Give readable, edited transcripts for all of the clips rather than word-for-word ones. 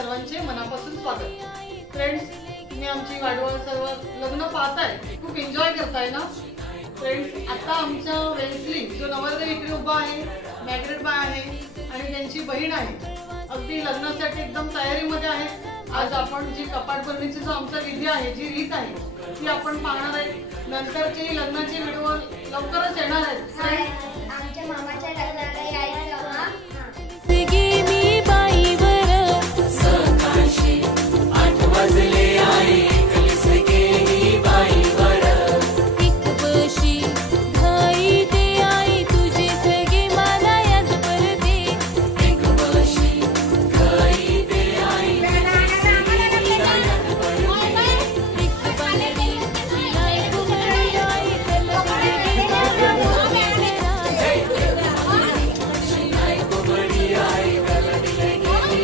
सर्वांचे मनापासून स्वागत। फ्रेंड्स, तुम्ही आमची वाढवण सर्व लग्न पाहताय, खूप एन्जॉय करताय ना फ्रेंड्स। आता आमच्या वेन्सली जो नवरदेव इकडे उभा आहे, मॅग्रेट बाय आहे आणि त्यांची बहीण आहे, अगदी लग्नासाठी एकदम तयारीमध्ये आहे। आज आपण जी कपाट भरणीची जो आमचा विधी आहे, जी रीत आहे ती आपण पाहणार आहे। नंतरची लग्नाची व्हिडिओ लवकरच येणार आहेत। आमच्या मामाच्या लग्नाला यायचं हा। मी बाईवर सकाळशी 8 वाजले आहे, एकलीस गेली बाईवर। एक बशी घाई दे आई तुझी सगळी मला याद परदे। एक बशी घाई दे आई तुझी सगळी मला याद परदे। एक पालडी नाही कुमडी आई त्याला दिली मला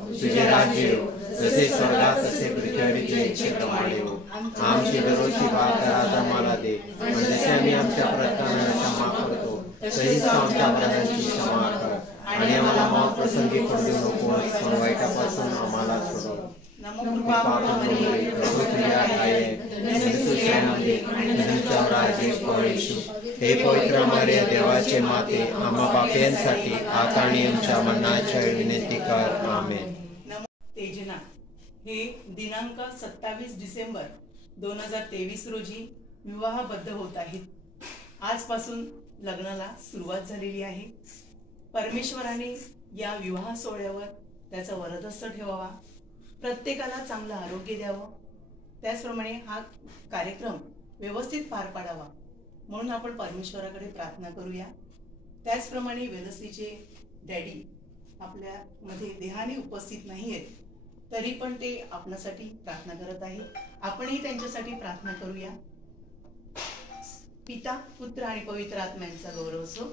तुझे राज्य येऊ, जसे स्वर्गात तसे पृथ्वीवरच्या इच्छेप्रमाणे हो। आमची दररोजची भाकर आज आम्हाला दे, जसे आम्ही आमच्या अपराधांना क्षमा करतो तशीच आमच्या अपराधांची क्षमा कर, आणि आम्हाला मौत प्रसंगी पडू देऊ नकोस, पण वाईटापासून आम्हाला सोडव। हे पवित्र मर्या देवाचे माते, आम्हा पापियांसाठी आता आणि आमच्या मरणाच्या वेळी विनंती कर, आमेन। तेजना हे दिनांक 27 डिसेंबर 2023 रोजी विवाहबद्ध होत आहेत। आजपासून लग्नाला सुरुवात झालेली आहे। परमेश्वराने या विवाह सोहळ्यावर त्याचा वरदहस्त ठेवावा, प्रत्येकाला चांगलं आरोग्य द्यावं, त्याचप्रमाणे हा कार्यक्रम व्यवस्थित पार पाडावा म्हणून आपण परमेश्वराकडे प्रार्थना करूया। त्याचप्रमाणे वेलसीचे डॅडी आपल्या मध्ये देहाने उपस्थित नाही आहेत, तरी पण ते आपल्यासाठी प्रार्थना करत आहेत। आपणही त्यांच्यासाठी प्रार्थना करूया। पिता, पुत्र आणि पवित्र आत्म्यांचा गौरव असो।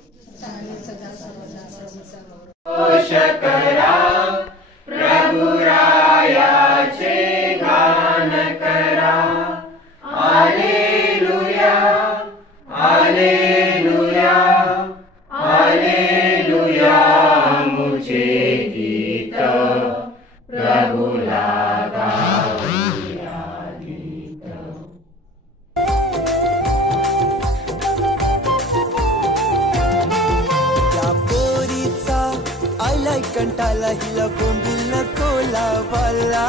प्रभु रायाचे गान करा, हालेलुया हालेलुया हालेलुया। मुझे गीत प्रभुला गाऊया गीत। या पोरीचा आलाय कंटाला, हिला बोंबील नको लावाला,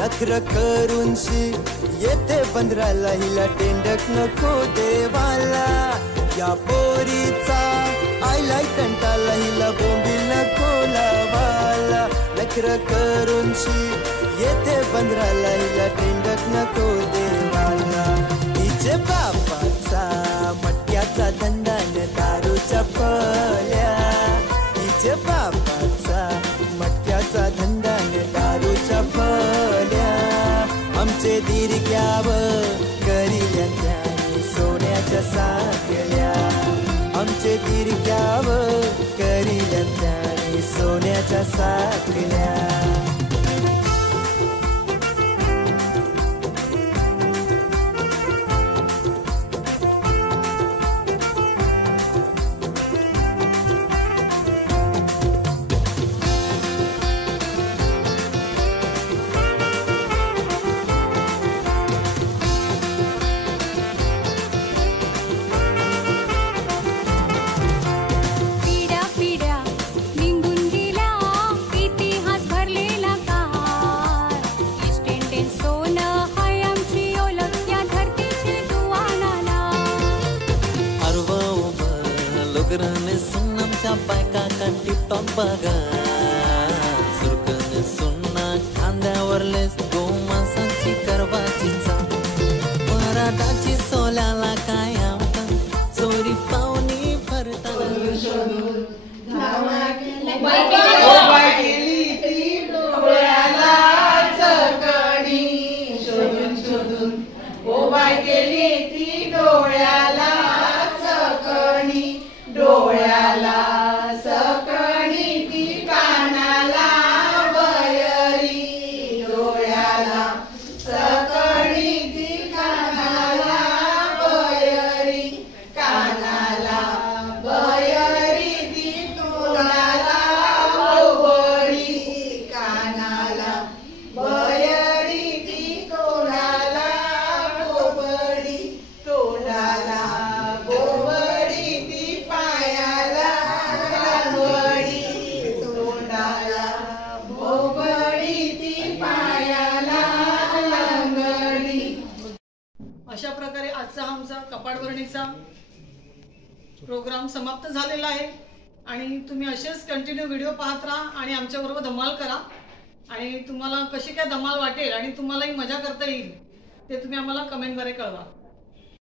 नखर करूनशी येते बंदराला, हिला टेंडक नको देवाला। या पोरीचा आलाय कंटाला, हिला बोंबील नको लावाला, नखर करूनशी येते बंदराला, हिला टेंडक नको देवाला। तिचे बापाचा मटक्याचा धंदान दारूच्या फल्या, तिचे बापाचा मटक्याचा धंदान दारूच्या फल्या। आमचे दीर्घ्यावर करिल्या त्याने सोन्याच्या साखळ्या, आमचे दीर्घ्यावर करिल्या त्याने सोन्याच्या साखळ्या। सुगरण सुन आमच्या बायका का टिपटॉप बघा सुरकन सुन्ना खांद्यावरलेच गो माणसांची करवाची पराठाची सोल्याला काय आमका चोरी पाहुणी भरताना अशा प्रकारे आजचा आमचा कपाटभरणीचा प्रोग्राम समाप्त झालेला आहे आणि तुम्ही असेच कंटिन्यू व्हिडिओ पाहत राहा आणि आमच्याबरोबर धमाल करा आणि तुम्हाला कशी काय धमाल वाटेल आणि तुम्हालाही मजा करता येईल ते तुम्ही आम्हाला कमेंटद्वारे कळवा.